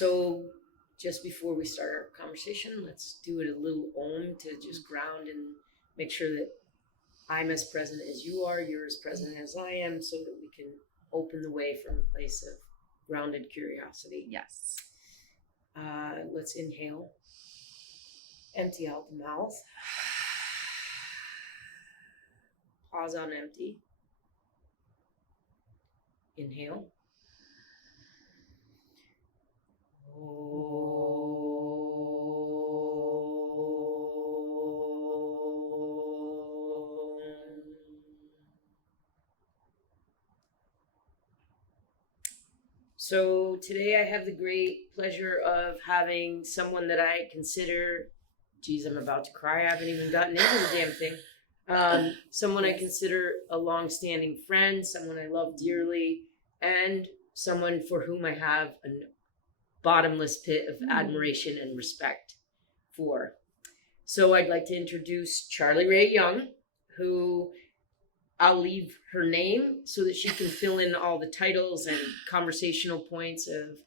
So just before we start our conversation, let's do it a little om to just ground and make sure that I'm as present as you are, you're as present as I am, so that we can open the way from a place of grounded curiosity. Yes. Let's inhale. Empty out the mouth. Pause on empty. Inhale. So today I have the great pleasure of having someone that I consider, geez, I'm about to cry. I haven't even gotten into the damn thing. Someone I consider a long-standing friend, someone I love dearly, and someone for whom I have a bottomless pit of admiration and respect for. So I'd like to introduce Charlie Rae Young, who I'll leave her name so that she can fill in all the titles and conversational points of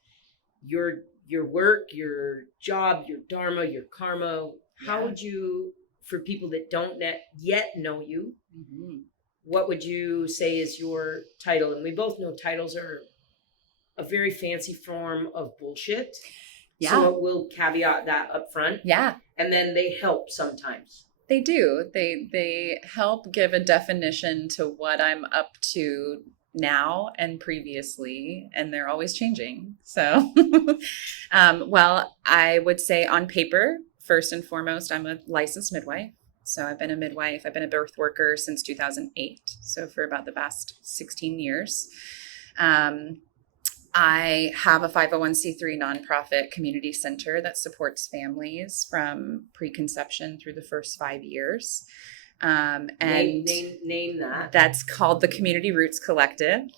your work, your job, your dharma, your karma. How would you, for people that don't yet know you, what would you say is your title? And we both know titles are a very fancy form of bullshit. Yeah. So we'll caveat that up front. Yeah. And then they help sometimes. They do. They help give a definition to what I'm up to now and previously, and they're always changing. So, well, I would say on paper, first and foremost, I'm a licensed midwife. So I've been a midwife. I've been a birth worker since 2008. So for about the past 16 years. I have a 501c3 nonprofit community center that supports families from preconception through the first 5 years. And name that. That's called the Community Roots Collective.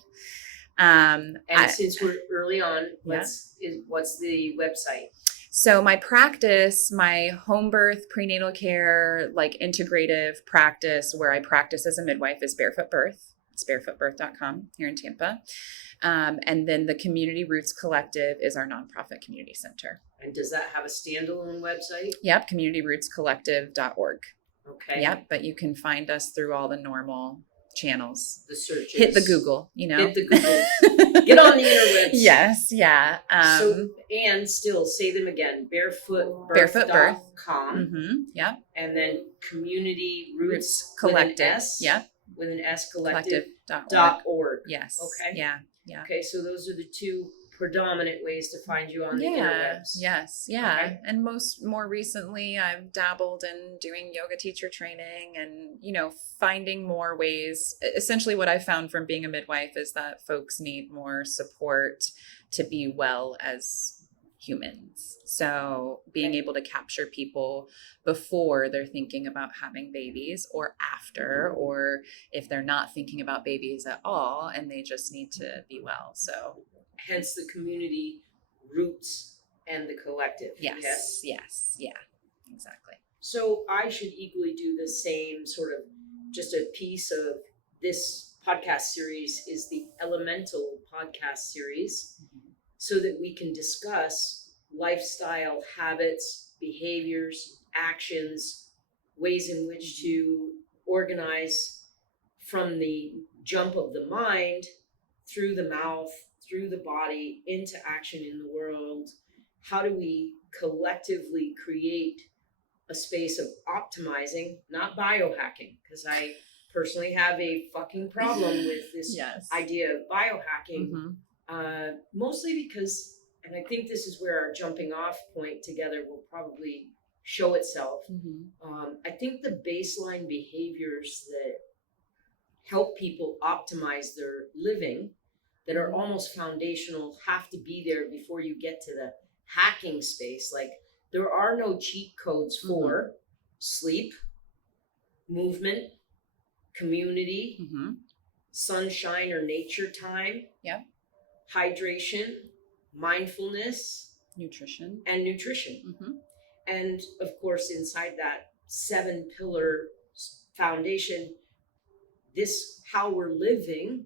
Since we're early on, what's the website? So my practice, my home birth, prenatal care, like integrative practice where I practice as a midwife is Barefoot Birth. It's barefootbirth.com here in Tampa. And then the Community Roots Collective is our nonprofit community center. And does that have a standalone website? Yep, communityrootscollective.org. Okay. Yep, but you can find us through all the normal channels. The searches. Hit the Google, Hit the Google. Get on the interwebs. Yes, yeah. And still say them again. Barefootbirth.com. Yep. And then Community Roots Collective. With an S collective.org. Yes. Okay. Yeah. Okay, so those are the two predominant ways to find you on the interwebs. Yes. Yeah. Okay. And more recently I've dabbled in doing yoga teacher training and, finding more ways. Essentially what I found from being a midwife is that folks need more support to be well as humans. So being able to capture people before they're thinking about having babies or after, or if they're not thinking about babies at all and they just need to be well. So hence the Community Roots and the collective. Yes. Yeah, exactly. So I should equally do the same sort of, just a piece of this podcast series is the lmntl podcast series, so that we can discuss lifestyle habits, behaviors, actions, ways in which to organize from the jump of the mind through the mouth, through the body, into action in the world. How do we collectively create a space of optimizing, not biohacking? Because I personally have a fucking problem with this idea of biohacking. Mostly because, and I think this is where our jumping off point together will probably show itself. I think the baseline behaviors that help people optimize their living, that are almost foundational, have to be there before you get to the hacking space. Like, there are no cheat codes for sleep, movement, community, sunshine or nature time, hydration, mindfulness, nutrition. And of course, inside that 7-pillar foundation, this how we're living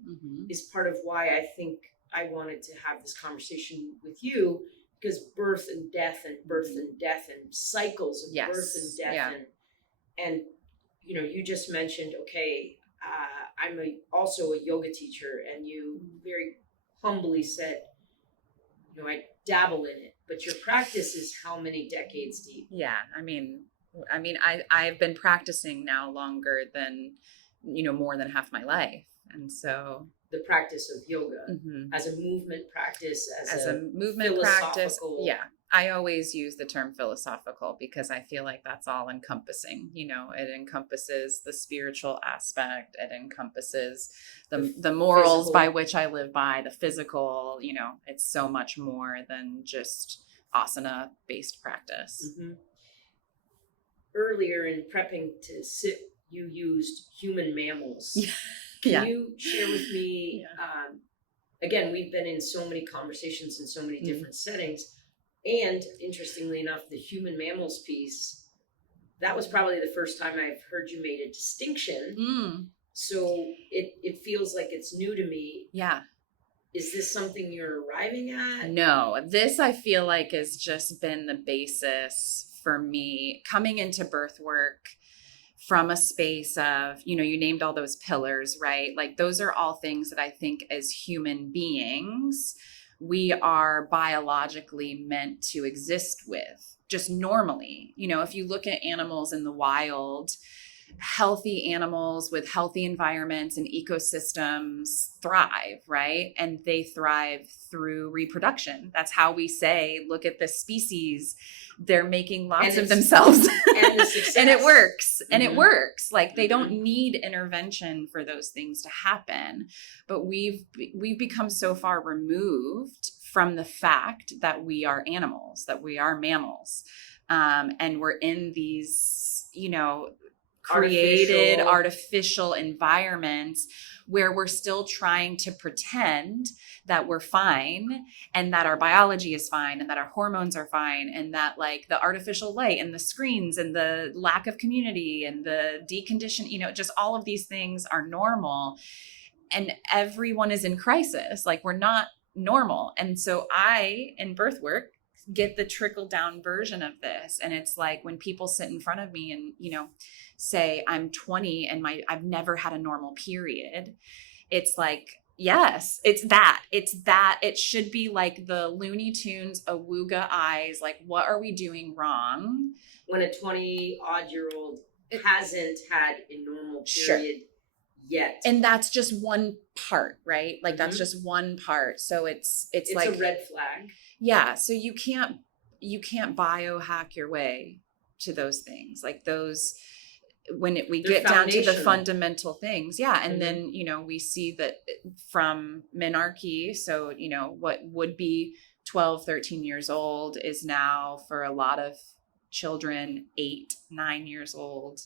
is part of why I think I wanted to have this conversation with you, because birth and death and birth and death and cycles of birth and death and you just mentioned, okay, I'm also a yoga teacher, and you very humbly said, I dabble in it, but your practice is how many decades deep? Yeah, I've been practicing now longer than, more than half my life. And so the practice of yoga as a movement practice, as a movement practice. Yeah. I always use the term philosophical because I feel like that's all encompassing. It encompasses the spiritual aspect. It encompasses the morals physical, by which I live by, the physical, it's so much more than just asana based practice. Earlier in prepping to sit, you used human mammals. Can you share with me, again, we've been in so many conversations in so many different settings, and interestingly enough, the human mammals piece, that was probably the first time I've heard you made a distinction. So it feels like it's new to me. Yeah. Is this something you're arriving at? No, this I feel like has just been the basis for me coming into birth work from a space of, you named all those pillars, right? Like those are all things that I think as human beings, we are biologically meant to exist with just normally. If you look at animals in the wild, healthy animals with healthy environments and ecosystems thrive, right? And they thrive through reproduction. That's how we say, look at this species. They're making lots of themselves. And it works. And it works. Like they don't need intervention for those things to happen. But we've become so far removed from the fact that we are animals, that we are mammals. And we're in these, created artificial environments where we're still trying to pretend that we're fine and that our biology is fine and that our hormones are fine and that like the artificial light and the screens and the lack of community and the decondition, just all of these things are normal, and everyone is in crisis. Like we're not normal. And so I, in birth work, get the trickle down version of this. And it's like when people sit in front of me and, say I'm 20 and I've never had a normal period. It's like, yes, it's that. It should be like the Looney Tunes, Awooga eyes. Like, what are we doing wrong? When a 20-odd-year-old hasn't had a normal period yet. And that's just one part, right? Like that's just one part. So it's like a red flag. Yeah. So you can't biohack your way to those things. Like those, when we get down to the fundamental things. Yeah. And then, we see that from menarche. So, what would be 12, 13 years old is now for a lot of children, 8, 9 years old.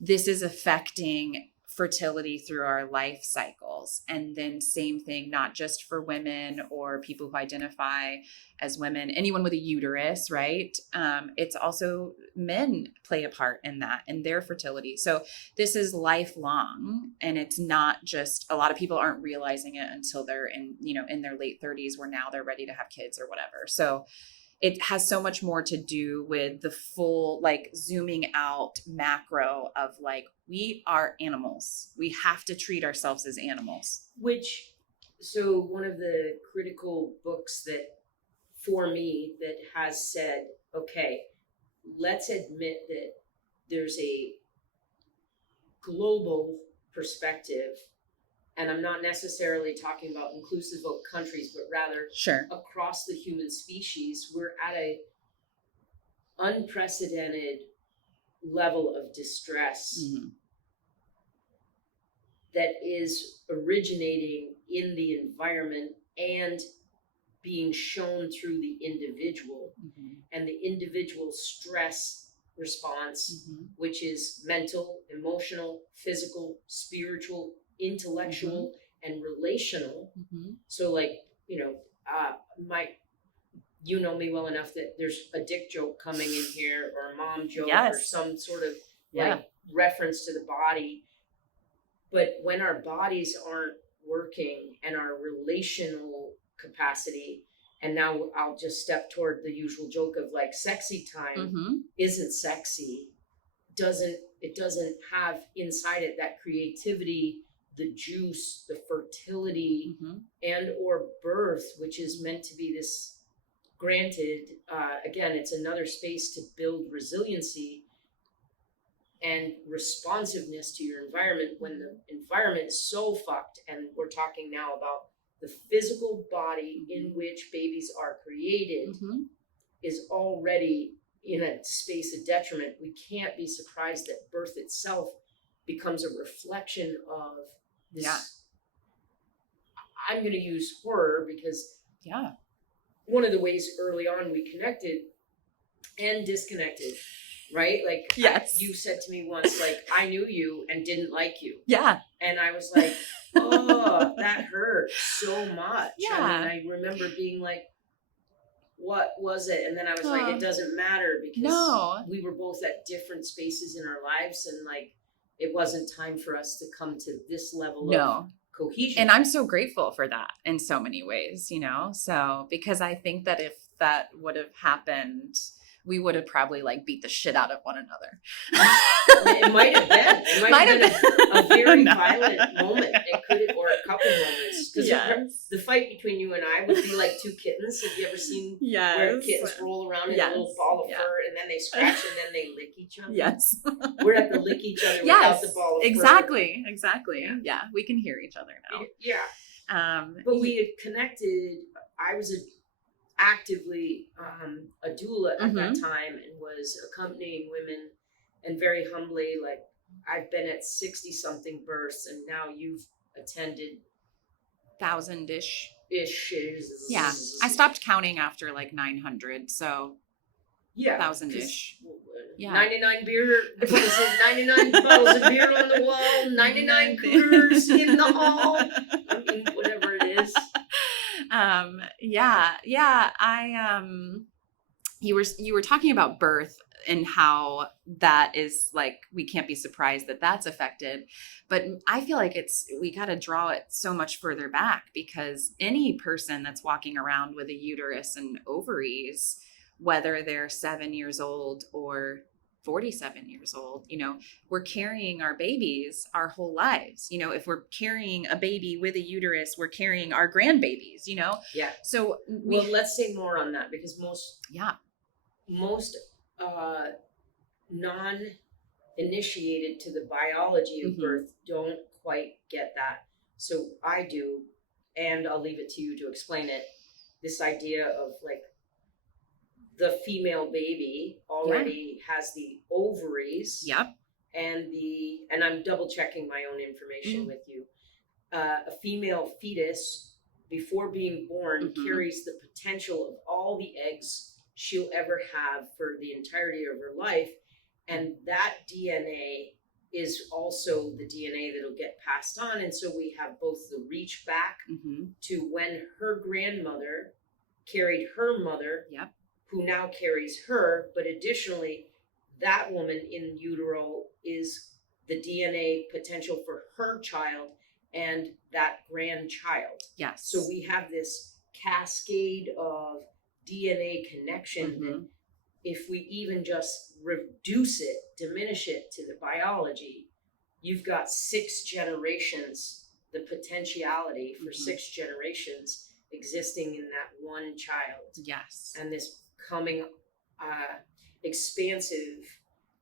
This is affecting fertility through our life cycles. And then same thing, not just for women or people who identify as women, anyone with a uterus, right? It's also men play a part in that, in their fertility. So this is lifelong, and it's not just, a lot of people aren't realizing it until they're in their late 30s, where now they're ready to have kids or whatever. So it has so much more to do with the full, like zooming out macro of like, we are animals. We have to treat ourselves as animals. So one of the critical books that, for me, that has said, okay, let's admit that there's a global perspective, and I'm not necessarily talking about inclusive of countries, but rather across the human species, we're at a unprecedented level of distress that is originating in the environment and being shown through the individual and the individual stress response, which is mental, emotional, physical, spiritual, intellectual, and relational. So like, you know me well enough that there's a dick joke coming in here, or a mom joke, or some sort of like reference to the body. But when our bodies aren't working and our relational capacity And now I'll just step toward the usual joke of like sexy time isn't sexy. It doesn't have inside it that creativity, the juice, the fertility, and or birth, which is meant to be this, granted, again, it's another space to build resiliency and responsiveness to your environment when the environment is so fucked. And we're talking now about the physical body in which babies are created is already in a space of detriment. We can't be surprised that birth itself becomes a reflection of this. Yeah. I'm going to use horror because one of the ways early on we connected and disconnected, right? Like, yes, you said to me once, like, I knew you and didn't like you. Yeah. And I was like, oh, that hurt so much. Yeah. I mean, I remember being like, what was it? And then I was like, it doesn't matter because we were both at different spaces in our lives, and like, it wasn't time for us to come to this level of cohesion. And I'm so grateful for that in so many ways, you know? So, because I think that if that would have happened, we would have probably like beat the shit out of one another. It might have been. It might have been a very violent moment. It could have, or a couple moments. Because the fight between you and I would be like two kittens. Have you ever seen where kittens roll around in a little ball of fur and then they scratch and then they lick each other? Yes. We're at the lick each other without the ball of fur. Exactly. Yeah. We can hear each other now. Yeah. But we had connected. I was actively a doula at that time and was accompanying women, and very humbly, like, I've been at 60 something births and now you've attended 1,000-ish. Yeah. I stopped counting after like 900. So 1,000-ish. 99 beer, what is it? 99 bottles of beer on the wall, 99 cooters in the hall. I mean, whatever it is. You were talking about birth and how that is like, we can't be surprised that that's affected, but I feel like we got to draw it so much further back, because any person that's walking around with a uterus and ovaries, whether they're 7 years old or 47 years old, you know, we're carrying our babies our whole lives. You know, if we're carrying a baby with a uterus, we're carrying our grandbabies, you know? Yeah. So well, let's say more on that, because most non-initiated to the biology of birth don't quite get that. So I do, and I'll leave it to you to explain it. This idea of like, the female baby already has the ovaries. And I'm double checking my own information with you. A female fetus, before being born, carries the potential of all the eggs she'll ever have for the entirety of her life. And that DNA is also the DNA that'll get passed on. And so we have both the reach back to when her grandmother carried her mother, who now carries her, but additionally, that woman in utero is the DNA potential for her child and that grandchild. Yes. So we have this cascade of DNA connection that if we even just reduce it, diminish it to the biology, you've got 6 generations, the potentiality for 6 generations existing in that one child. Yes. And this coming expansive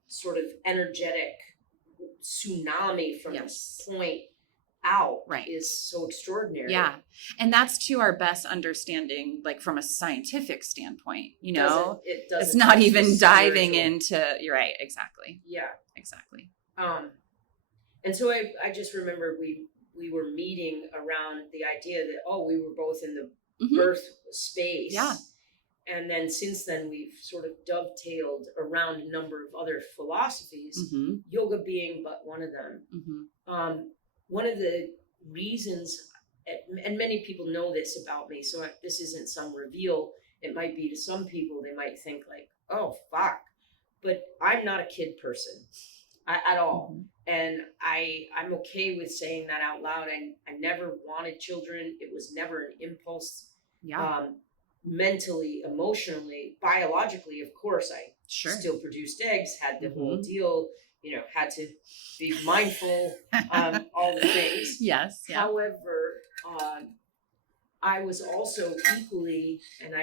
sort of energetic tsunami from this point out is so extraordinary. Yeah. And that's to our best understanding, like from a scientific standpoint, you know, it's not even diving into, you're right. Exactly. Yeah, exactly. And so I just remember we were meeting around the idea that, we were both in the birth space. Yeah. And then since then, we've sort of dovetailed around a number of other philosophies, yoga being but one of them. One of the reasons, and many people know this about me, so this isn't some reveal. It might be to some people, they might think like, oh, fuck. But I'm not a kid person at all. And I'm okay with saying that out loud. I never wanted children. It was never an impulse. mentally, emotionally, biologically, of course, I still produced eggs, had the whole deal, had to be mindful, all the things. Yes. Yeah. However, I was also equally, and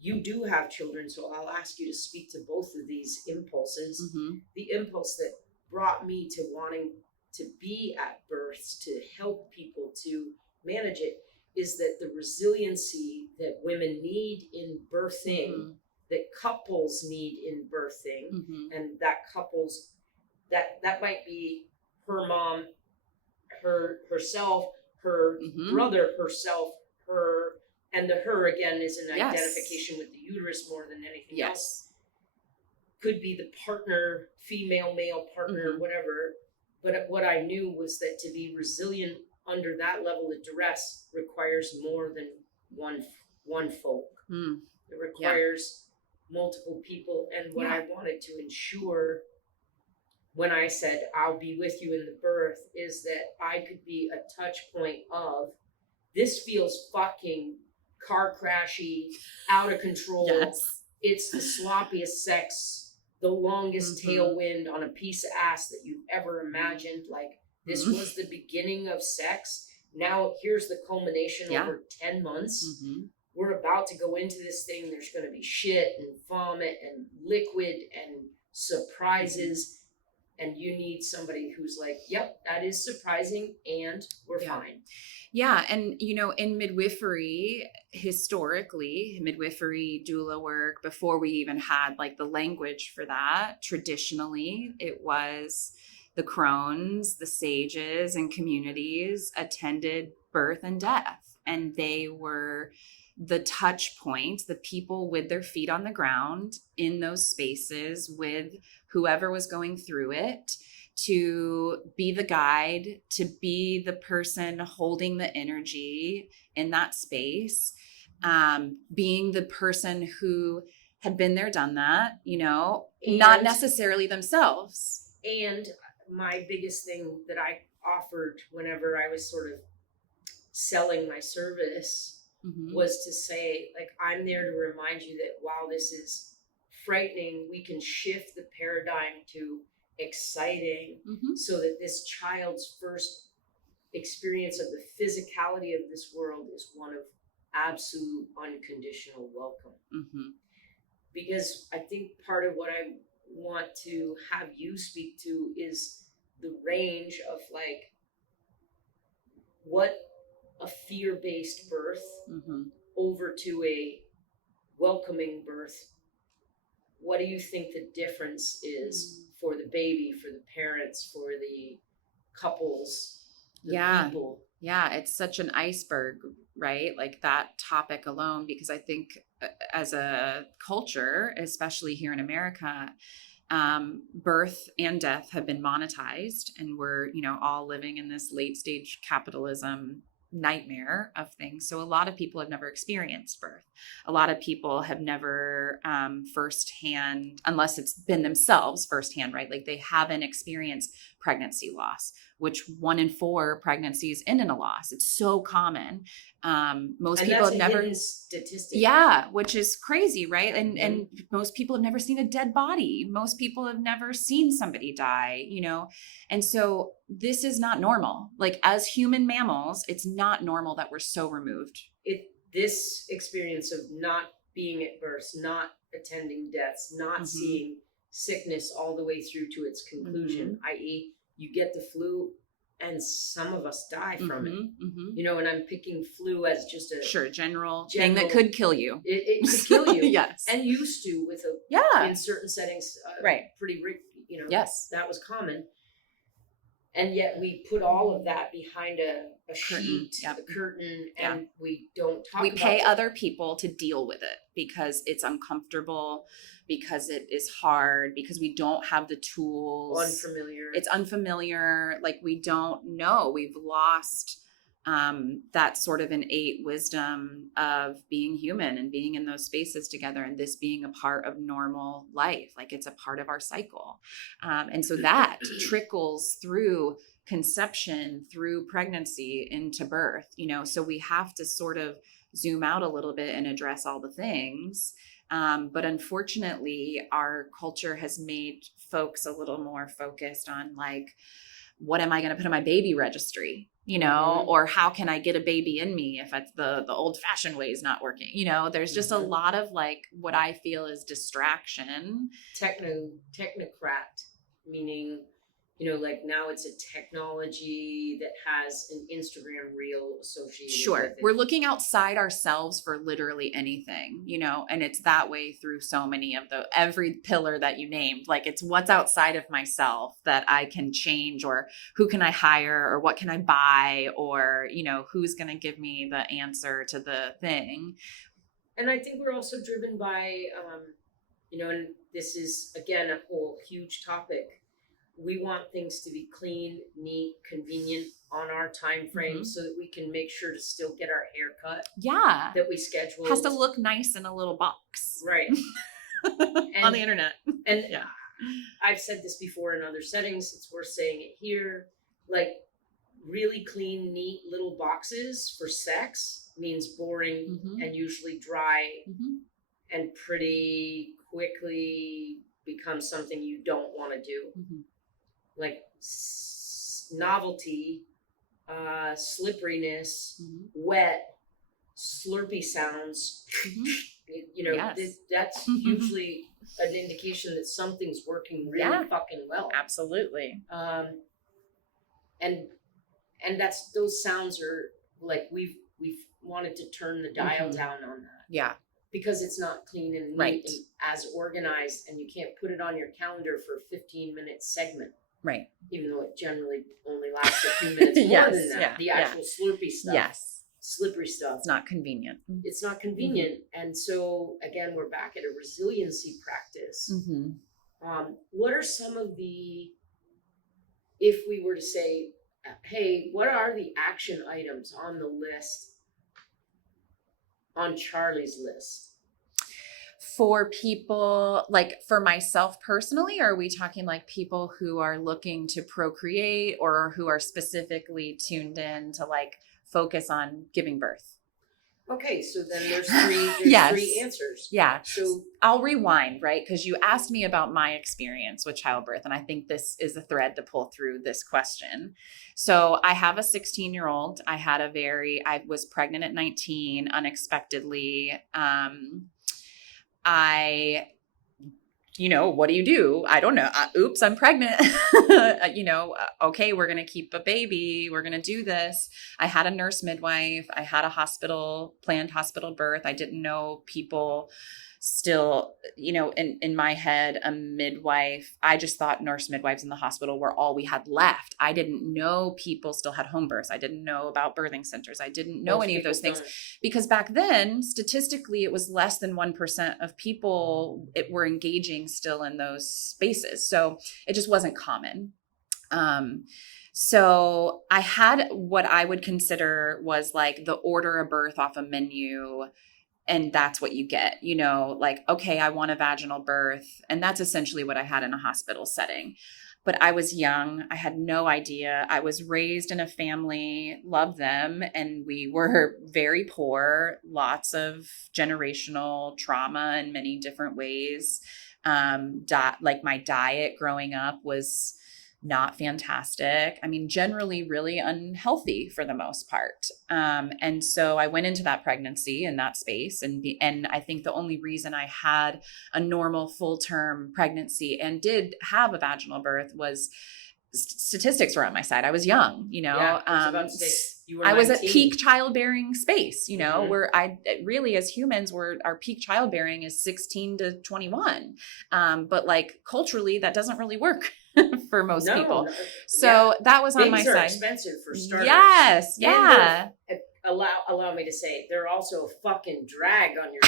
you do have children, so I'll ask you to speak to both of these impulses. The impulse that brought me to wanting to be at births, to help people to manage it, is that the resiliency that women need in birthing, that couples need in birthing, and that couples, that might be her mom, herself, her brother, herself, her, and the her again is an identification with the uterus more than anything else. Could be the partner, female, male partner, whatever. But what I knew was that to be resilient under that level of duress requires more than one folk. It requires multiple people. And what I wanted to ensure when I said I'll be with you in the birth is that I could be a touch point of, this feels fucking car crashy, out of control. It's the sloppiest sex, the longest tailwind on a piece of ass that you've ever imagined. Like, this was the beginning of sex. Now here's the culmination over 10 months. We're about to go into this thing. There's going to be shit and vomit and liquid and surprises. And you need somebody who's like, yep, that is surprising, and we're fine. Yeah. And, in midwifery, historically, midwifery, doula work, before we even had like the language for that, traditionally, it was the crones, the sages, and communities attended birth and death. And they were the touch point, the people with their feet on the ground in those spaces with whoever was going through it, to be the guide, to be the person holding the energy in that space, being the person who had been there, done that, not necessarily themselves. And my biggest thing that I offered whenever I was sort of selling my service was to say, like, I'm there to remind you that while this is frightening, we can shift the paradigm to exciting, so that this child's first experience of the physicality of this world is one of absolute unconditional welcome. Because I think part of what I want to have you speak to is the range of like what a fear-based birth over to a welcoming birth. What do you think the difference is for the baby, for the parents, for the couples, the people? Yeah, it's such an iceberg, right? Like that topic alone, because I think as a culture, especially here in America, birth and death have been monetized, and we're, all living in this late stage capitalism nightmare of things. So a lot of people have never experienced birth. A lot of people have never firsthand, unless it's been themselves firsthand, right? Like they haven't experienced pregnancy loss, which 1 in 4 pregnancies end in a loss. It's so common. Most people have never statistic. Yeah, which is crazy, right? And most people have never seen a dead body. Most people have never seen somebody die, And so this is not normal. Like as human mammals, it's not normal that we're so removed. This experience of not being at birth, not attending deaths, not seeing sickness all the way through to its conclusion, i.e. you get the flu and some of us die from it. And I'm picking flu as just a general thing that could kill you. It could kill you. Yes. And used to with in certain settings, pretty, yes, that was common. And yet we put all of that behind a sheet, a curtain, and we don't talk about it. We pay other people to deal with it because it's uncomfortable, because it is hard, because we don't have the tools. Unfamiliar. It's unfamiliar. Like we don't know. We've lost that sort of innate wisdom of being human and being in those spaces together, and this being a part of normal life. Like it's a part of our cycle. And so that trickles through conception, through pregnancy into birth, so we have to sort of zoom out a little bit and address all the things. But unfortunately, our culture has made folks a little more focused on like, what am I going to put in my baby registry, or how can I get a baby in me if it's the old fashioned way is not working? There's just a lot of like what I feel is distraction. Technocrat, meaning, like now it's a technology that has an Instagram reel associated with it. We're looking outside ourselves for literally anything, and it's that way through so many of every pillar that you named. Like it's what's outside of myself that I can change, or who can I hire, or what can I buy, or, who's going to give me the answer to the thing. And I think we're also driven by, and this is, again, a whole huge topic. We want things to be clean, neat, convenient on our time frame, so that we can make sure to still get our hair cut. Yeah. That we schedule. Has to look nice in a little box. Right. On the internet. And yeah. I've said this before in other settings. It's worth saying it here. Like really clean, neat little boxes for sex means boring and usually dry and pretty quickly becomes something you don't want to do. Like novelty, slipperiness, wet, slurpy sounds, that's usually an indication that something's working really fucking well. Absolutely. And that's, those sounds are like, we've wanted to turn the dial down on that. Yeah. Because it's not clean and neat and as organized, and you can't put it on your calendar for a 15-minute segment. Right. Even though it generally only lasts a few minutes more than that. The actual slurpy stuff. Yes. Slippery stuff. It's not convenient. It's not convenient. And so, again, we're back at a resiliency practice. What are some of the, if we were to say, hey, what are the action items on the list, on Charlie's list? For people, like for myself personally, or are we talking like people who are looking to procreate, or who are specifically tuned in to like focus on giving birth? Okay, so then there's three answers. Yeah. So I'll rewind, right? Because you asked me about my experience with childbirth, and I think this is a thread to pull through this question. So I have a 16-year-old. I was pregnant at 19 unexpectedly. What do you do? I don't know. Oops, I'm pregnant. Okay, we're going to keep a baby. We're going to do this. I had a nurse midwife. I had a planned hospital birth. I didn't know people still, in my head, a midwife. I just thought nurse midwives in the hospital were all we had left. I didn't know people still had home births. I didn't know about birthing centers. I didn't know any of those things because back then, statistically, it was less than 1% of people were engaging still in those spaces. So it just wasn't common. So I had what I would consider was like the order a birth off a menu. And that's what you get, like, okay, I want a vaginal birth. And that's essentially what I had in a hospital setting. But I was young. I had no idea. I was raised in a family, loved them. And we were very poor, lots of generational trauma in many different ways. Like my diet growing up was not fantastic. I mean, generally really unhealthy for the most part. And so I went into that pregnancy in that space. And I think the only reason I had a normal full-term pregnancy and did have a vaginal birth was statistics were on my side. I was young, I was at peak childbearing space, where really as humans our peak childbearing is 16 to 21. But like culturally that doesn't really work for most people. So that was on my side. Things are expensive for starters. Yes. Yeah. Allow me to say, they're also a fucking drag on your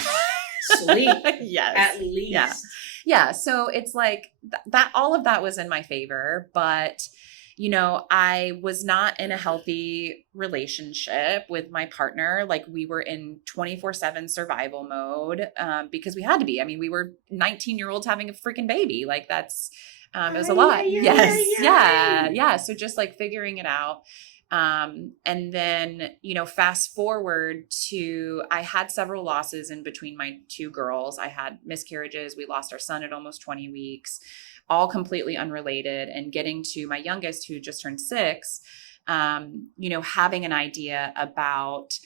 sleep. Yes. At least. Yeah. So it's like that, all of that was in my favor, but you know, I was not in a healthy relationship with my partner. Like we were in 24/7 survival mode because we had to be. I mean, we were 19-year-olds having a freaking baby. Like that's, it was a lot. Yeah. So just like figuring it out. And then, you know, fast forward to, I had several losses in between my two girls. I had miscarriages. We lost our son at almost 20 weeks, all completely unrelated. And getting to my youngest, who just turned 6, you know, having an idea about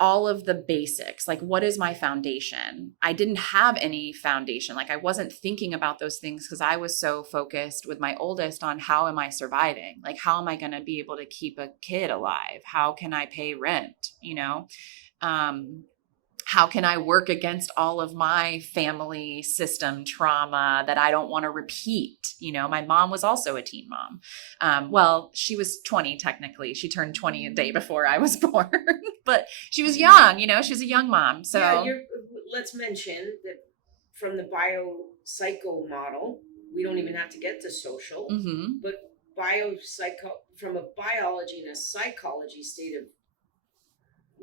all of the basics, like what is my foundation? I didn't have any foundation. Like I wasn't thinking about those things because I was so focused with my oldest on how am I surviving? Like how am I going to be able to keep a kid alive? How can I pay rent? You know, how can I work against all of my family system trauma that I don't want to repeat? You know, my mom was also a teen mom. Well, she was 20 technically. She turned 20 a day before I was born, but she was young, you know, she's a young mom. So yeah, let's mention that from the biopsycho model, we don't even have to get to social, but from a biology and a psychology state of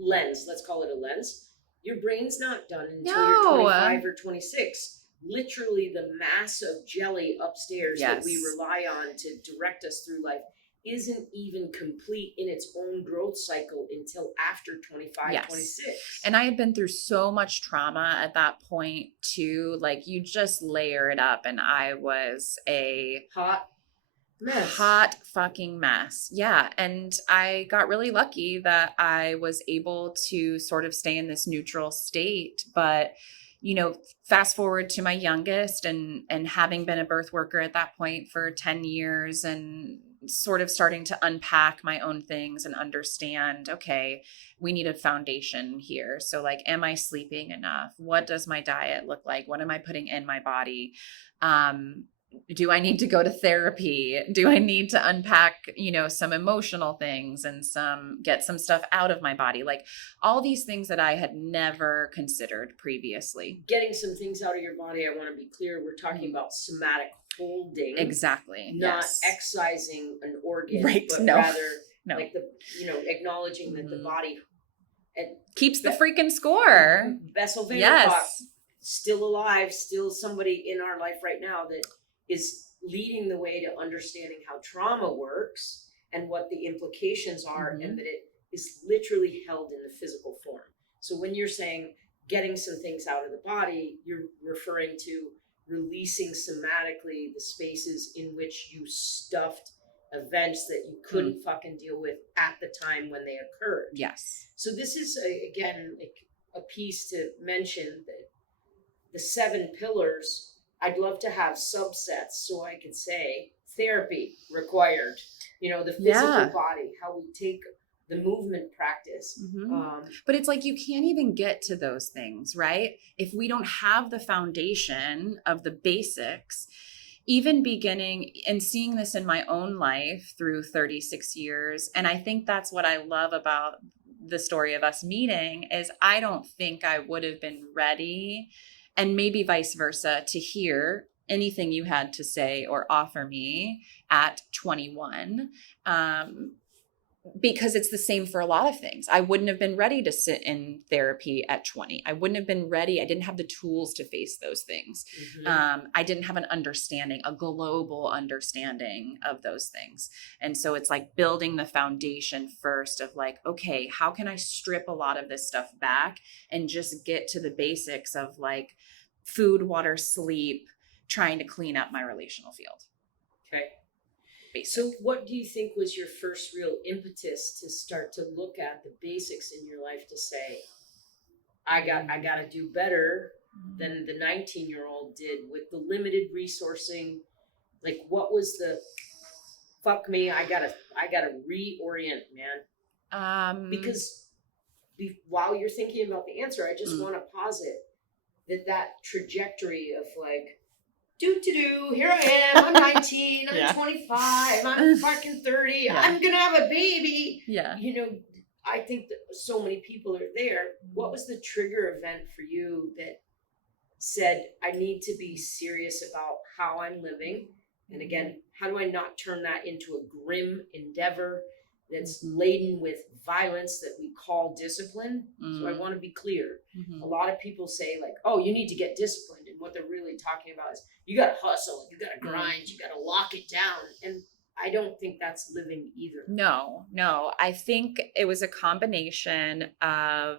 lens, let's call it a lens, your brain's not done until you're 25 or 26. Literally the mass of jelly upstairs that we rely on to direct us through life isn't even complete in its own growth cycle until after 25, 26. And I had been through so much trauma at that point too. Like you just layer it up, and I was a hot fucking mess. Yeah. And I got really lucky that I was able to sort of stay in this neutral state. But, you know, fast forward to my youngest and having been a birth worker at that point for 10 years and sort of starting to unpack my own things and understand, okay, we need a foundation here. So like, am I sleeping enough? What does my diet look like? What am I putting in my body? Do I need to go to therapy? Do I need to unpack, you know, some emotional things and get some stuff out of my body? Like all these things that I had never considered previously. Getting some things out of your body, I want to be clear, we're talking about somatic holding. Exactly. Not excising an organ, but rather like acknowledging that the body keeps the freaking score. Bessel van der Kolk, still alive, still somebody in our life right now that is leading the way to understanding how trauma works and what the implications are, and that it is literally held in the physical form. So when you're saying getting some things out of the body, you're referring to releasing somatically the spaces in which you stuffed events that you couldn't fucking deal with at the time when they occurred. Yes. So this is, again, a piece to mention that the 7 pillars, I'd love to have subsets so I could say therapy required, you know, the physical body, how we take the movement practice. But it's like you can't even get to those things, right? If we don't have the foundation of the basics, even beginning and seeing this in my own life through 36 years. And I think that's what I love about the story of us meeting is I don't think I would have been ready, and maybe vice versa, to hear anything you had to say or offer me at 21. Because it's the same for a lot of things. I wouldn't have been ready to sit in therapy at 20. I wouldn't have been ready. I didn't have the tools to face those things. I didn't have an understanding, a global understanding of those things. And so it's like building the foundation first of like, okay, how can I strip a lot of this stuff back and just get to the basics of like food, water, sleep, trying to clean up my relational field. Okay. Basic. So what do you think was your first real impetus to start to look at the basics in your life to say, I got to do better than the 19-year-old did with the limited resourcing? Like what was the fuck me, I gotta reorient, man. Because while you're thinking about the answer, I just want to posit that trajectory of like, here I am, I'm 19, I'm 25, I'm fucking 30, I'm gonna have a baby. You know, I think that so many people are there. What was the trigger event for you that said, I need to be serious about how I'm living And again, how do I not turn that into a grim endeavor that's laden with violence that we call discipline? So I want to be clear. A lot of people say like, oh, you need to get disciplined. And what they're really talking about is you got to hustle, you got to grind, you got to lock it down. And I don't think that's living either. No. I think it was a combination of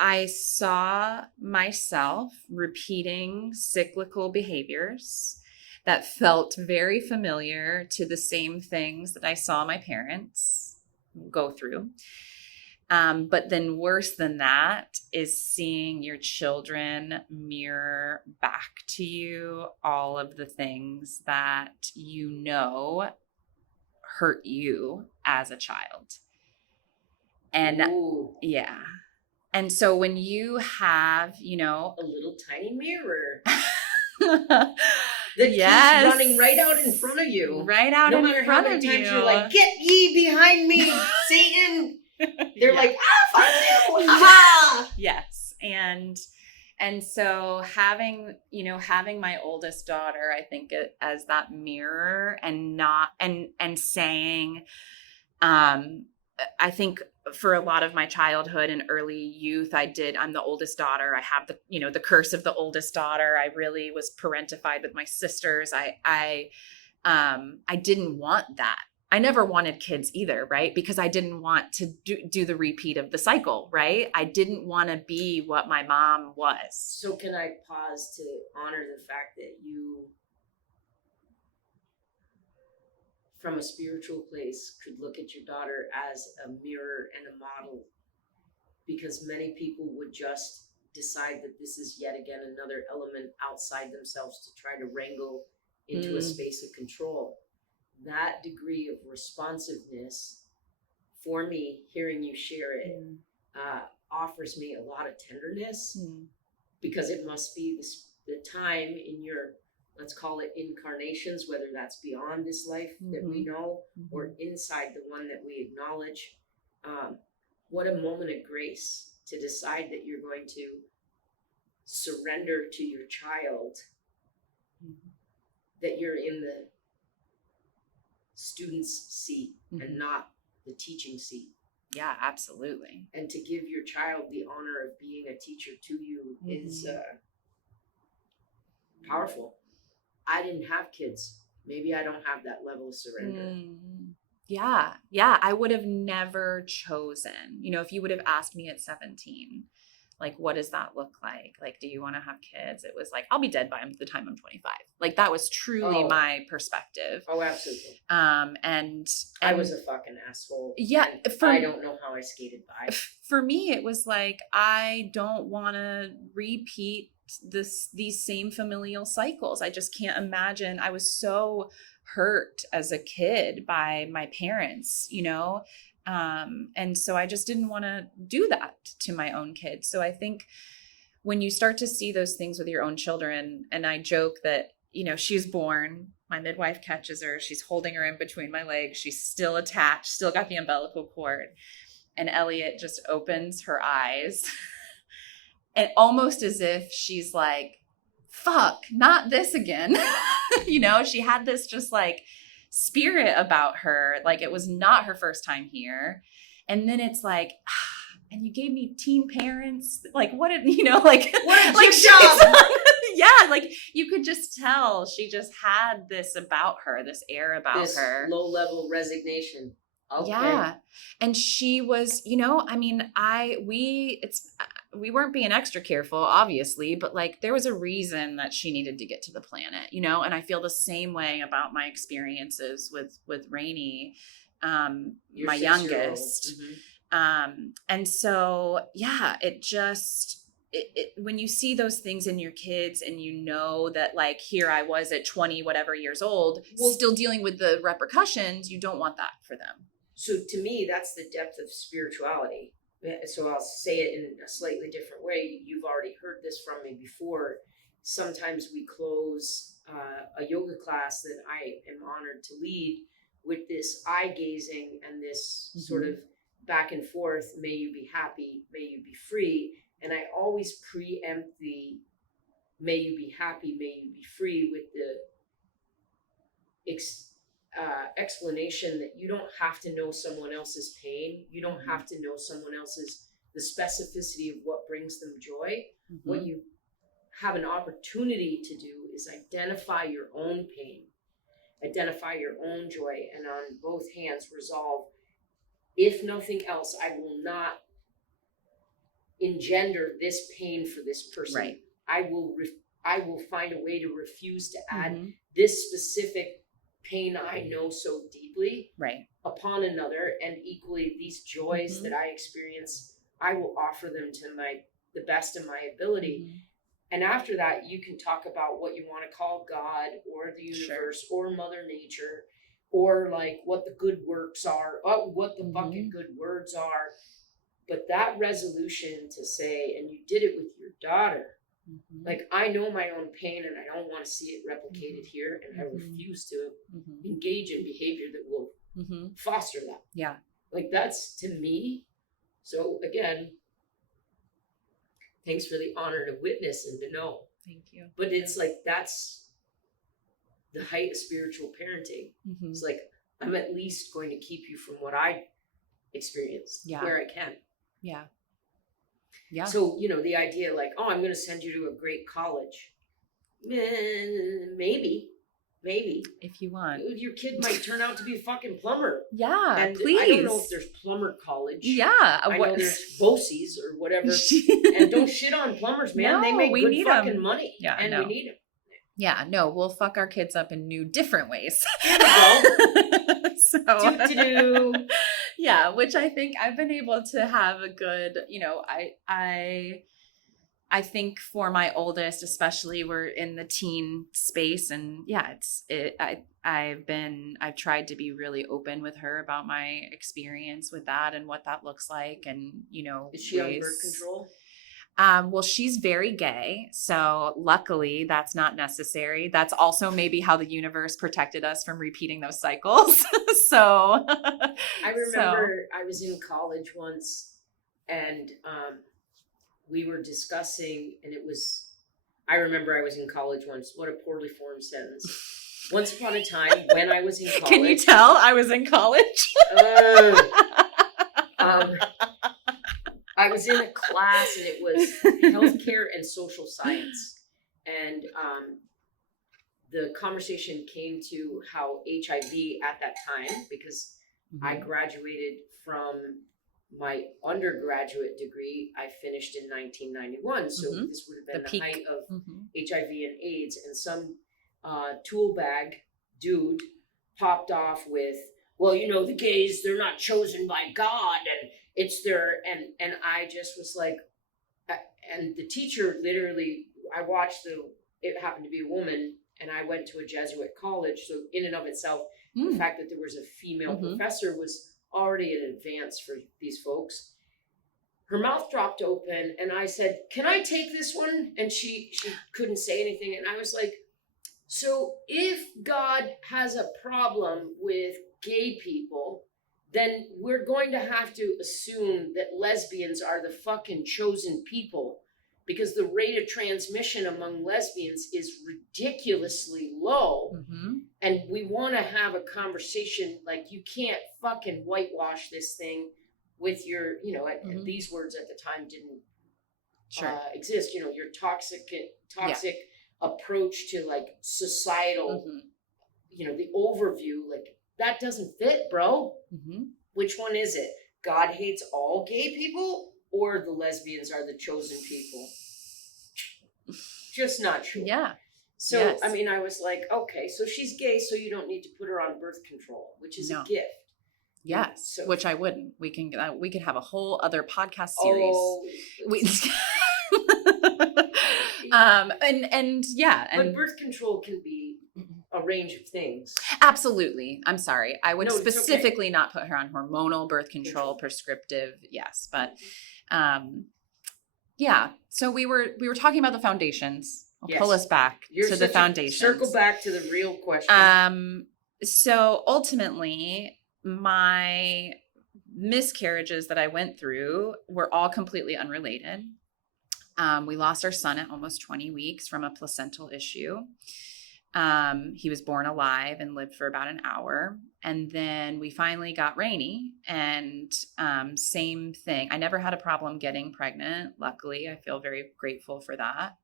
I saw myself repeating cyclical behaviors that felt very familiar to the same things that I saw my parents go through. But then worse than that is seeing your children mirror back to you all of the things that you know hurt you as a child. And yeah. And so when you have, a little tiny mirror that keeps running right out in front of you. Right out in front of you. No matter how many times you're like, get ye behind me, Satan. They're like, fuck you. Aha! Yes. And so having my oldest daughter, I think as that mirror and saying, I think for a lot of my childhood and early youth, I'm the oldest daughter. I have the curse of the oldest daughter. I really was parentified with my sisters. I didn't want that. I never wanted kids either, right? Because I didn't want to do the repeat of the cycle, right? I didn't want to be what my mom was. So can I pause to honor the fact that you, from a spiritual place, could look at your daughter as a mirror and a model? Because many people would just decide that this is yet again another element outside themselves to try to wrangle into a space of control. That degree of responsiveness, for me, hearing you share it, offers me a lot of tenderness, because it must be the time in your, let's call it incarnations, whether that's beyond this life that we know or inside the one that we acknowledge. What a moment of grace to decide that you're going to surrender to your child, that you're in the student's seat and not the teaching seat. Yeah, absolutely. And to give your child the honor of being a teacher to you is powerful. I didn't have kids. Maybe I don't have that level of surrender. Yeah. I would have never chosen, if you would have asked me at 17, like, what does that look like? Like, do you want to have kids? It was like, I'll be dead by the time I'm 25. Like, that was truly my perspective. Oh, absolutely. And I was a fucking asshole. Yeah. I don't know how I skated by. For me, it was like, I don't want to repeat these same familial cycles. I just can't imagine. I was so hurt as a kid by my parents, and so I just didn't want to do that to my own kids. So I think when you start to see those things with your own children, and I joke that, she's born, my midwife catches her, she's holding her in between my legs, she's still attached, still got the umbilical cord, and Elliot just opens her eyes and almost as if she's like, fuck, not this again. She had this just like spirit about her, like it was not her first time here. And then it's like, and you gave me teen parents, like what did what a job. Yeah, like you could just tell she just had this about her, this air about this her, low level resignation. Okay. Yeah. And she was, we weren't being extra careful, obviously, but like there was a reason that she needed to get to the planet, and I feel the same way about my experiences with Rainey, my youngest. And so, yeah, it just, when you see those things in your kids and that like, here I was at 20, whatever years old, still dealing with the repercussions, you don't want that for them. So to me, that's the depth of spirituality. So I'll say it in a slightly different way. You've already heard this from me before. Sometimes we close a yoga class that I am honored to lead with this eye gazing and this sort of back and forth, may you be happy, may you be free. And I always preempt the may you be happy, may you be free with the explanation that you don't have to know someone else's pain. You don't have to know someone else's, the specificity of what brings them joy. What you have an opportunity to do is identify your own pain, identify your own joy, and on both hands resolve, if nothing else, I will not engender this pain for this person. Right. I will find a way to refuse to add this specific pain I know so deeply upon another, and equally these joys that I experience, I will offer them to the best of my ability. And after that, you can talk about what you want to call God or the universe or Mother Nature, or like what the good works are, or what the fucking good words are. But that resolution to say, and you did it with your daughter, like, I know my own pain and I don't want to see it replicated here, and I refuse to engage in behavior that will foster that. Yeah. Like, that's to me. So again, thanks for the honor to witness and to know. Thank you. But it's like, that's the height of spiritual parenting. It's like, I'm at least going to keep you from what I experienced where I can. Yeah. Yeah. So, you know, the idea like, oh, I'm going to send you to a great college. Maybe. If you want. Your kid might turn out to be a fucking plumber. Yeah, and please. I don't know if there's plumber college. Yeah. I know there's BOCES or whatever. And don't shit on plumbers, man. No, they make we good need fucking them. money. Yeah, and no. we need them. Yeah, no, we'll fuck our kids up in new, different ways. There we go. So, Do-do-do. yeah, which I think I've been able to have a good, you know, I think for my oldest, especially, we're in the teen space, and yeah, I've tried to be really open with her about my experience with that and what that looks like, and you know, Is she on birth control? Well, she's very gay, so luckily that's not necessary. That's also maybe how the universe protected us from repeating those cycles. So I remember I was in college once, and we were discussing, and I remember I was in college once. What a poorly formed sentence. Once upon a time, when I was in college. Can you tell I was in college? I was in a class, and it was healthcare and social science. And the conversation came to how HIV at that time, because I graduated from my undergraduate degree, I finished in 1991. So this would have been the height of HIV and AIDS. And some tool bag dude popped off with, well, you know, the gays, they're not chosen by God, and it's their, and I just was like, and the teacher literally, I watched it happened to be a woman, and I went to a Jesuit college. So in and of itself, the fact that there was a female professor was already an advance for these folks. Her mouth dropped open, and I said, can I take this one? And she couldn't say anything. And I was like, so if God has a problem with gay people, then we're going to have to assume that lesbians are the fucking chosen people, because the rate of transmission among lesbians is ridiculously low. And we want to have a conversation, like, you can't fucking whitewash this thing with your, you know, and these words at the time didn't exist, you know, your toxic approach to like societal, you know, the overview, like, that doesn't fit, bro. Which one is it? God hates all gay people, or the lesbians are the chosen people? Just not true. Yeah. So, yes. I mean, I was like, okay, so she's gay, so you don't need to put her on birth control, which is a gift. Yes, So, which I wouldn't. We could have a whole other podcast series. But birth control can be a range of things. Absolutely. I'm sorry. I would No, specifically not put her on hormonal birth control, prescriptive. Yes, but yeah. So we were talking about the foundations. I'll pull us back to the foundations. Circle back to the real question. So ultimately, my miscarriages that I went through were all completely unrelated. We lost our son at almost 20 weeks from a placental issue. He was born alive and lived for about an hour. And then we finally got Rainey, and same thing. I never had a problem getting pregnant. Luckily, I feel very grateful for that.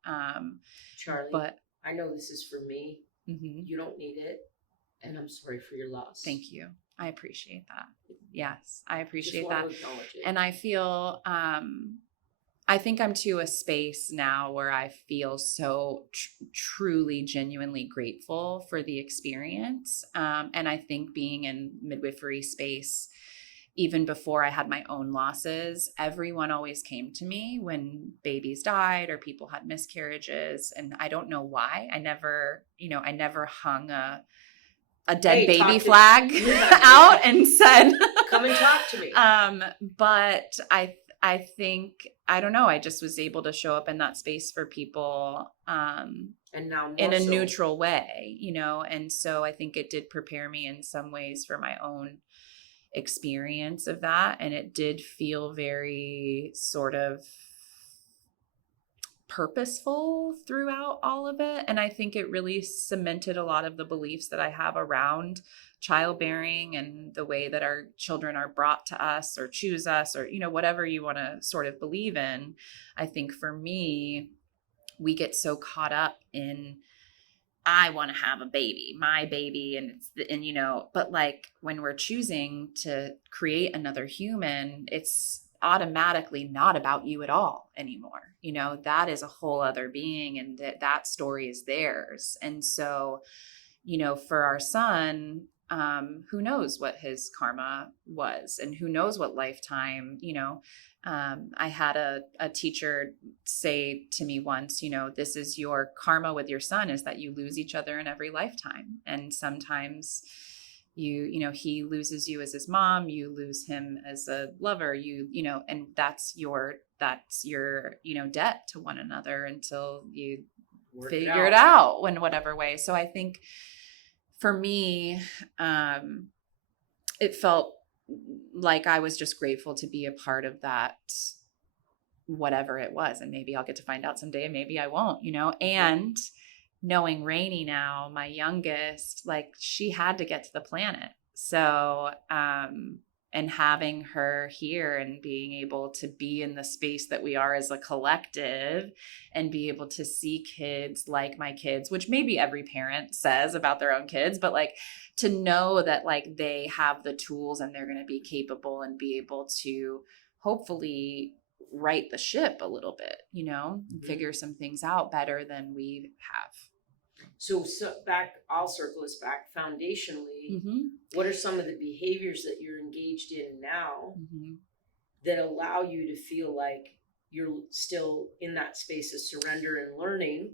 Charlie, But I know this is for me. mhm. You don't need it. And I'm sorry for your loss. Thank you. I appreciate that. Yes, I Just appreciate want that. to acknowledge it. And I feel, I think I'm to a space now where I feel so truly, genuinely grateful for the experience. And I think being in midwifery space, even before I had my own losses, everyone always came to me when babies died or people had miscarriages. And I don't know why. I never hung a dead baby flag out and said, come and talk to me. But I think, I don't know, I just was able to show up in that space for people and now more in a so. neutral way, and so I think it did prepare me in some ways for my own experience of that. And it did feel very sort of purposeful throughout all of it. And I think it really cemented a lot of the beliefs that I have around childbearing and the way that our children are brought to us or choose us or, whatever you want to sort of believe in. I think for me, we get so caught up in, I want to have a baby, my baby. But like when we're choosing to create another human, it's automatically not about you at all anymore. That is a whole other being, and that story is theirs. And so, for our son, who knows what his karma was and who knows what lifetime, I had a teacher say to me once, this is your karma with your son, is that you lose each other in every lifetime. And sometimes he loses you as his mom, you lose him as a lover, and that's your debt to one another until you figure it out in whatever way. So I think for me, it felt like I was just grateful to be a part of that, whatever it was. And maybe I'll get to find out someday and maybe I won't, and knowing Rainey now, my youngest, like she had to get to the planet. So, and having her here and being able to be in the space that we are as a collective and be able to see kids like my kids, which maybe every parent says about their own kids, but like to know that like they have the tools and they're going to be capable and be able to hopefully right the ship a little bit, figure some things out better than we have. So I'll circle us back foundationally. What are some of the behaviors that you're engaged in now that allow you to feel like you're still in that space of surrender and learning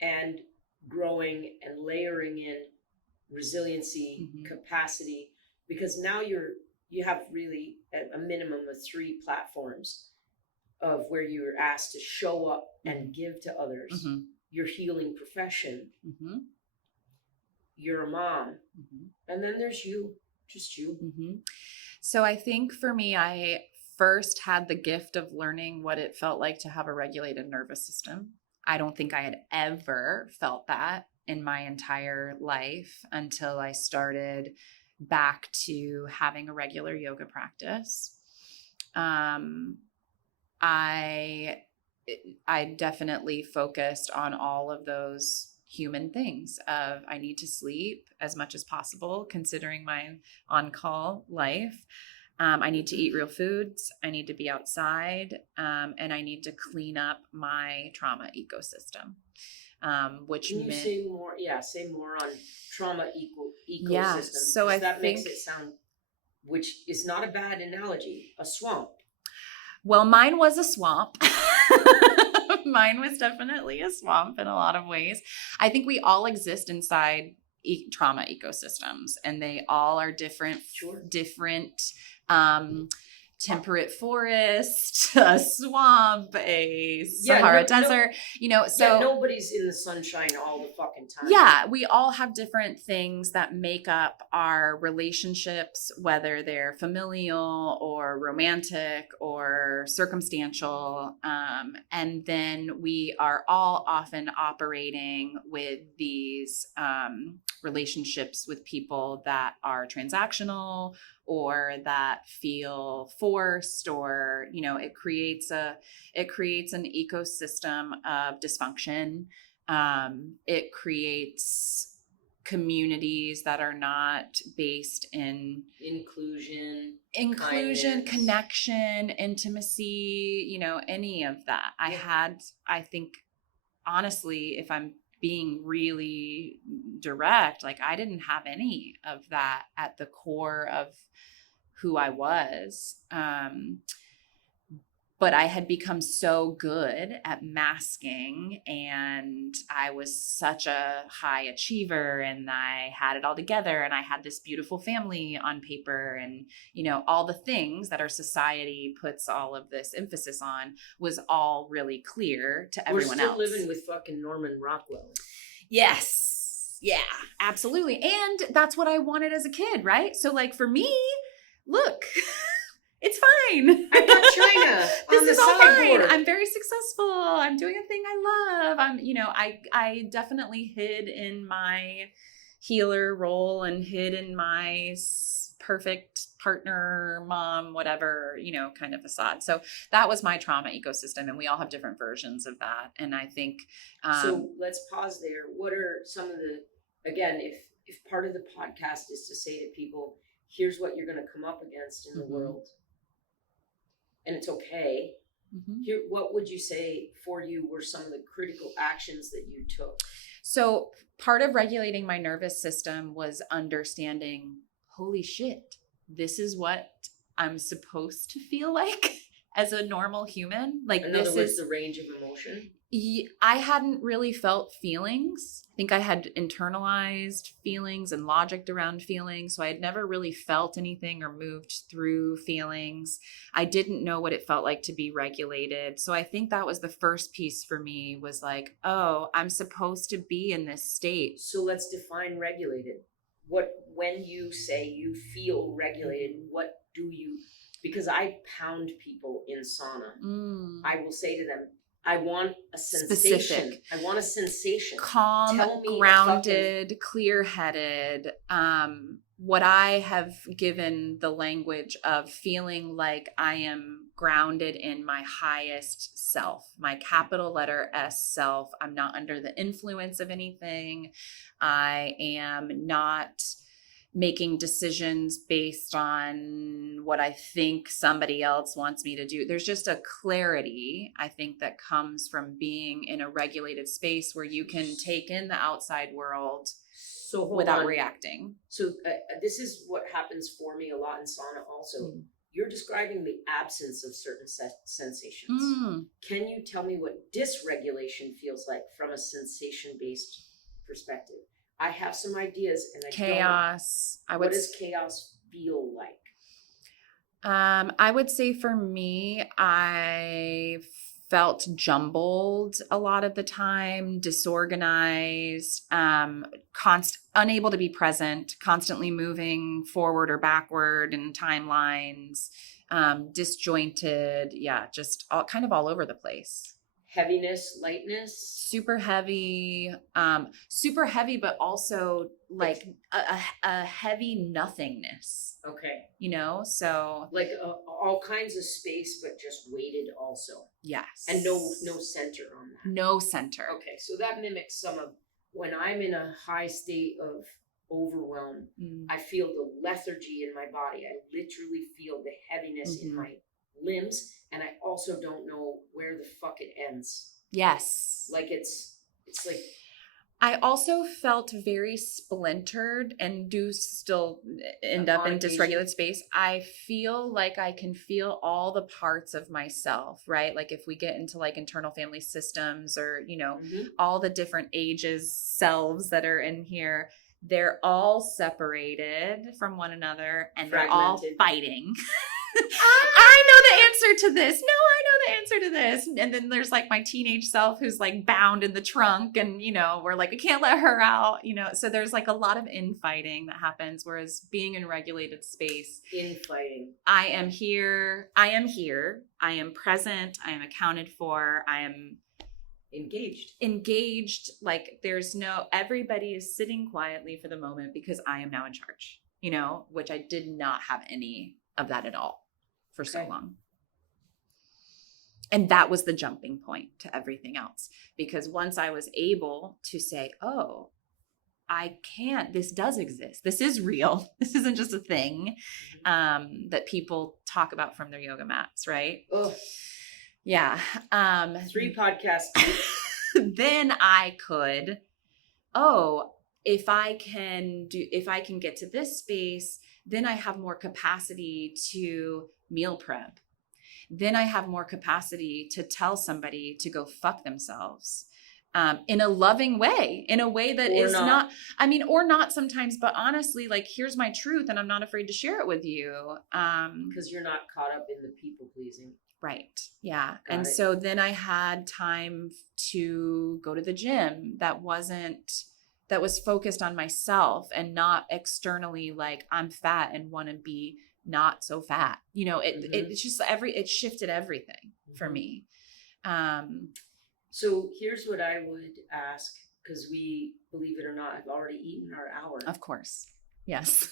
and growing and layering in resiliency, capacity? Because now you have really a minimum of 3 platforms of where you're asked to show up and give to others. Your healing profession, you're a mom, and then there's you, just you. So I think for me, I first had the gift of learning what it felt like to have a regulated nervous system. I don't think I had ever felt that in my entire life until I started back to having a regular yoga practice. I definitely focused on all of those human things of I need to sleep as much as possible, considering my on-call life. I need to eat real foods. I need to be outside. And I need to clean up my trauma ecosystem. Which Can you say more? Yeah, say more on trauma ecosystem. Yeah, so I that think makes it sound, which is not a bad analogy, a swamp. Well, mine was a swamp. Mine was definitely a swamp in a lot of ways. I think we all exist inside trauma ecosystems, and they all are different, temperate forest, a swamp, a Sahara desert, so nobody's in the sunshine all the fucking time. Yeah, we all have different things that make up our relationships, whether they're familial or romantic or circumstantial. And then we are all often operating with these relationships with people that are transactional or that feel forced, or it creates an ecosystem of dysfunction. It creates communities that are not based in inclusion, kindness, connection, intimacy, any of that. I think honestly, if I'm being really direct, like I didn't have any of that at the core of who I was. But I had become so good at masking, and I was such a high achiever, and I had it all together, and I had this beautiful family on paper, and all the things that our society puts all of this emphasis on was all really clear to everyone else. We're still living with fucking Norman Rockwell. Yes. Yeah, absolutely. And that's what I wanted as a kid, right? So like for me, look, it's fine. I got China. This is all fine. I'm very successful. I'm doing a thing I love. I definitely hid in my healer role and hid in my perfect partner, mom, whatever, kind of facade. So that was my trauma ecosystem, and we all have different versions of that. And I think so let's pause there. What are some of the, again, if part of the podcast is to say to people, here's what you're going to come up against in the world, and it's okay. Here, what would you say for you were some of the critical actions that you took? So part of regulating my nervous system was understanding, holy shit, this is what I'm supposed to feel like as a normal human. Like, in other words, the range of emotion. I hadn't really felt feelings. I think I had internalized feelings and logicked around feelings. So I had never really felt anything or moved through feelings. I didn't know what it felt like to be regulated. So I think that was the first piece for me, was like, oh, I'm supposed to be in this state. So let's define regulated. When you say you feel regulated, what do you, because I pound people in sauna. I will say to them, I want a sensation. Specific. I want a sensation. Calm, grounded, clear-headed. What I have given the language of feeling like I am grounded in my highest self, my capital letter S self. I'm not under the influence of anything. I am not making decisions based on what I think somebody else wants me to do. There's just a clarity, I think, that comes from being in a regulated space where you can take in the outside world without reacting. So this is what happens for me a lot in sauna also. You're describing the absence of certain sensations. Can you tell me what dysregulation feels like from a sensation-based perspective? I have some ideas, and chaos. What does chaos feel like? I would say for me, I felt jumbled a lot of the time, disorganized, unable to be present, constantly moving forward or backward in timelines, disjointed. Yeah, just kind of all over the place. Heaviness, lightness, super heavy, but also like a heavy nothingness. Okay. So like all kinds of space, but just weighted also. Yes. And no center on that. No center. Okay. So that mimics some of when I'm in a high state of overwhelm, I feel the lethargy in my body. I literally feel the heaviness in my limbs, and I also don't know where the fuck it ends. Yes. Like it's like I also felt very splintered, and do still end up in dysregulated space. I feel like I can feel all the parts of myself, right? Like if we get into like internal family systems or, all the different ages, selves that are in here, they're all separated from one another, and they're all fighting. I know the answer to this. No, I know the answer to this. And then there's like my teenage self who's like bound in the trunk and, we're like, we can't let her out, So there's like a lot of infighting that happens. Whereas being in regulated space. Infighting. I am here. I am present. I am accounted for. I am engaged. Like everybody is sitting quietly for the moment because I am now in charge, which I did not have any of that at all for so long. And that was the jumping point to everything else, because once I was able to say, oh, this does exist. This is real. This isn't just a thing that people talk about from their yoga mats, right? Oh, yeah. 3 podcasts. Then I could, if I can get to this space, then I have more capacity to meal prep. Then I have more capacity to tell somebody to go fuck themselves in a loving way, in a way that is not, or not sometimes, but honestly, like, here's my truth and I'm not afraid to share it with you. Because you're not caught up in the people pleasing. Right. Yeah. And so then I had time to go to the gym that was focused on myself and not externally, like I'm fat and want to be not so fat. It's just it shifted everything for me. So here's what I would ask, because we, believe it or not, have already eaten our hour. Of course. Yes.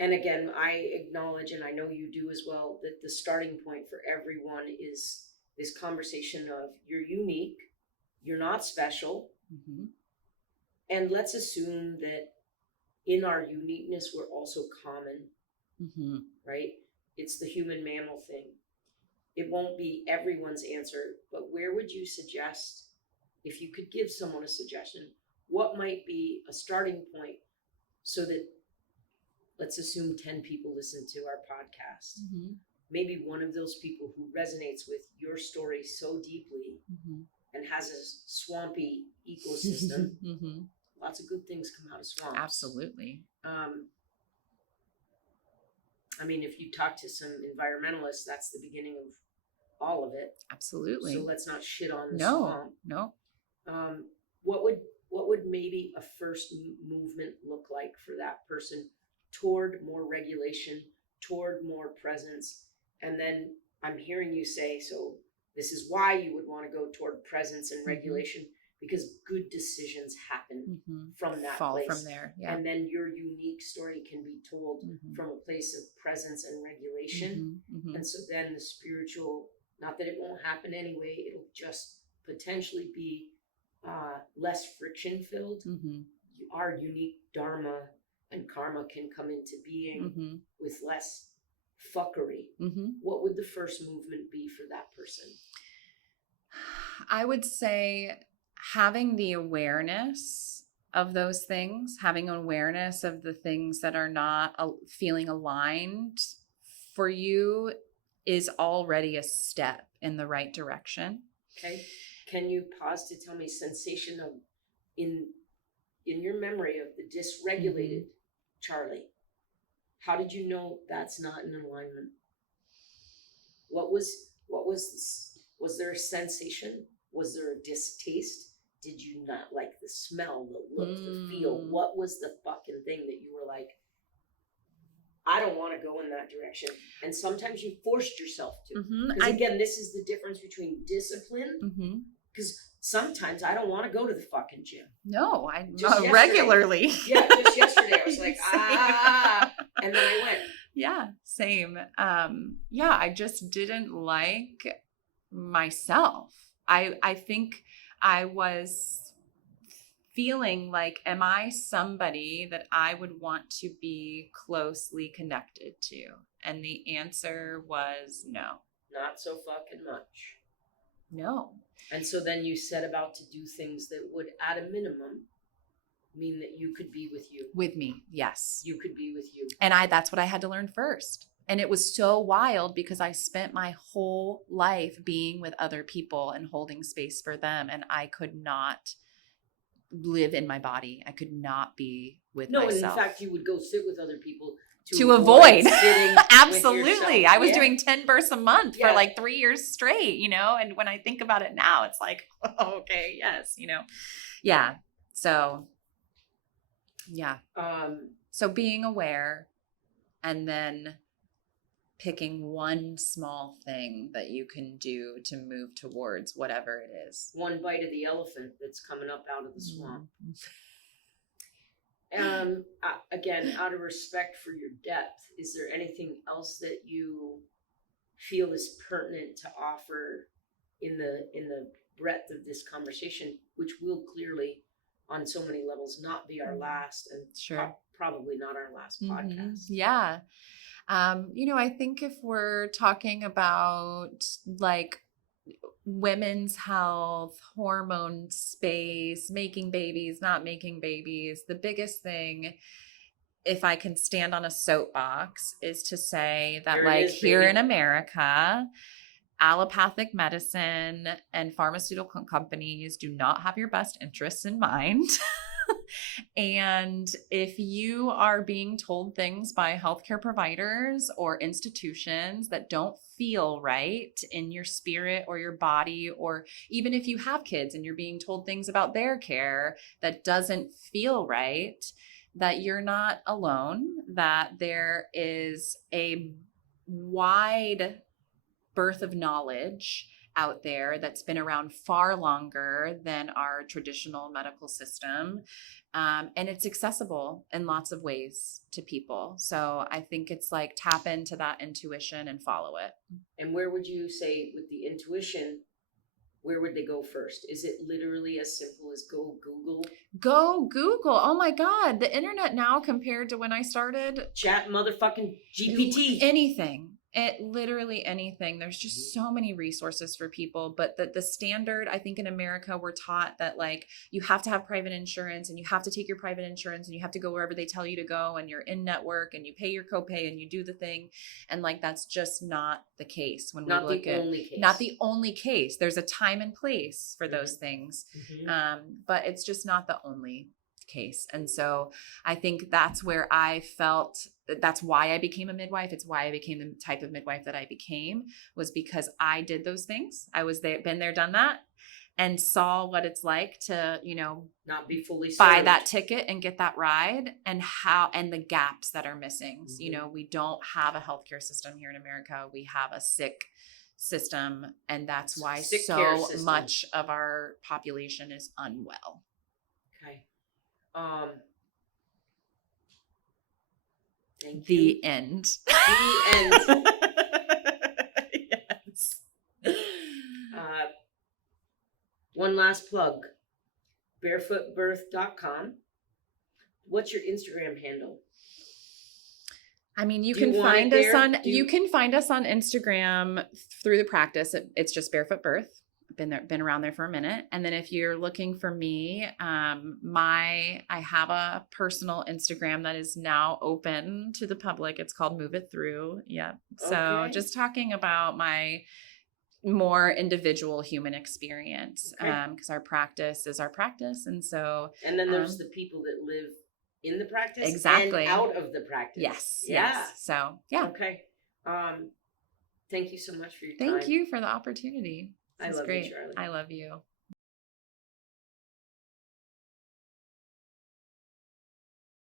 And again, I acknowledge, and I know you do as well, that the starting point for everyone is this conversation of you're unique, you're not special. Mm-hmm. And let's assume that in our uniqueness, we're also common, right? It's the human mammal thing. It won't be everyone's answer, but where would you suggest, if you could give someone a suggestion, what might be a starting point so that, let's assume 10 people listen to our podcast. Mm-hmm. Maybe one of those people who resonates with your story so deeply and has a swampy ecosystem. Lots of good things come out of swamps. Absolutely. If you talk to some environmentalists, that's the beginning of all of it. Absolutely. So let's not shit on the swamp. No. What would maybe a first movement look like for that person toward more regulation, toward more presence? And then I'm hearing you say, so this is why you would want to go toward presence and regulation, because good decisions happen from that place. From there. Yeah. And then your unique story can be told from a place of presence and regulation. And so then the spiritual, not that it won't happen anyway, it'll just potentially be less friction filled. Our unique dharma and karma can come into being with less fuckery. What would the first movement be for that person? I would say having the awareness of those things, having awareness of the things that are not feeling aligned for you is already a step in the right direction. Okay. Can you pause to tell me sensation of in your memory of the dysregulated Charlie? How did you know that's not in alignment? Was there a sensation? Was there a distaste? Did you not like the smell, the look, the feel? What was the fucking thing that you were like, I don't want to go in that direction? And sometimes you forced yourself to. Because again, this is the difference between discipline. Because sometimes I don't want to go to the fucking gym. No, I just regularly. Yeah, just yesterday I was like, and then I went. Yeah, same. I just didn't like myself. I think I was feeling like, am I somebody that I would want to be closely connected to? And the answer was no. Not so fucking much. No. And so then you set about to do things that would, at a minimum, mean that you could be with you. With me, yes. You could be with you. And that's what I had to learn first. And it was so wild because I spent my whole life being with other people and holding space for them. And I could not live in my body. I could not be with No, myself. and in fact, you would go sit with other people to avoid sitting absolutely. I was Yeah. doing 10 births a month for Yeah. like 3 years straight, you know, and when I think about it now, it's like, oh, okay, yes, you know. Yeah. So yeah. So being aware and then picking one small thing that you can do to move towards whatever it is. One bite of the elephant that's coming up out of the swamp. Again, out of respect for your depth, is there anything else that you feel is pertinent to offer in the breadth of this conversation, which will clearly, on so many levels, not be our last, and Sure. probably not our last podcast? Yeah. You know, I think if we're talking about like women's health, hormone space, making babies, not making babies, the biggest thing, if I can stand on a soapbox, is to say that here in America, allopathic medicine and pharmaceutical companies do not have your best interests in mind. And if you are being told things by healthcare providers or institutions that don't feel right in your spirit or your body, or even if you have kids and you're being told things about their care that doesn't feel right, that you're not alone, that there is a wide birth of knowledge out there that's been around far longer than our traditional medical system. And it's accessible in lots of ways to people. So I think it's like tap into that intuition and follow it. And where would you say with the intuition, where would they go first? Is it literally as simple as go Google? Go Google. Oh my God. The internet now compared to when I started. Chat motherfucking GPT. Anything. It literally anything. There's just so many resources for people, but the standard, I think in America, we're taught that like you have to have private insurance and you have to take your private insurance and you have to go wherever they tell you to go and you're in network and you pay your copay and you do the thing. And like, that's just not the case when we look at, not the only case. There's a time and place for those things. But it's just not the only case. And so I think that's where I felt, that's why I became a midwife. It's why I became the type of midwife that I became, was because I did those things. I was there, been there, done that, and saw what it's like to, you know, not be fully served. Buy that ticket and get that ride, and how, and the gaps that are missing. You know, we don't have a healthcare system here in America. We have a sick system, and that's why so much of our population is unwell. Okay. Thank the you. End. The end. Yes. One last plug. barefootbirth.com. What's your Instagram handle? I mean, you can find us on Instagram through the practice. It's just Barefoot Birth. Been around there for a minute. And then if you're looking for me, I have a personal Instagram that is now open to the public. It's called Move It Through. Yeah. So just talking about my more individual human experience, because our practice is our practice. And so, and then there's the people that live in the practice exactly and out of the practice. Yes. Yeah. Yes. So yeah. Okay. Thank you so much for your time. Thank you for the opportunity. I love you, Charlie. I love you.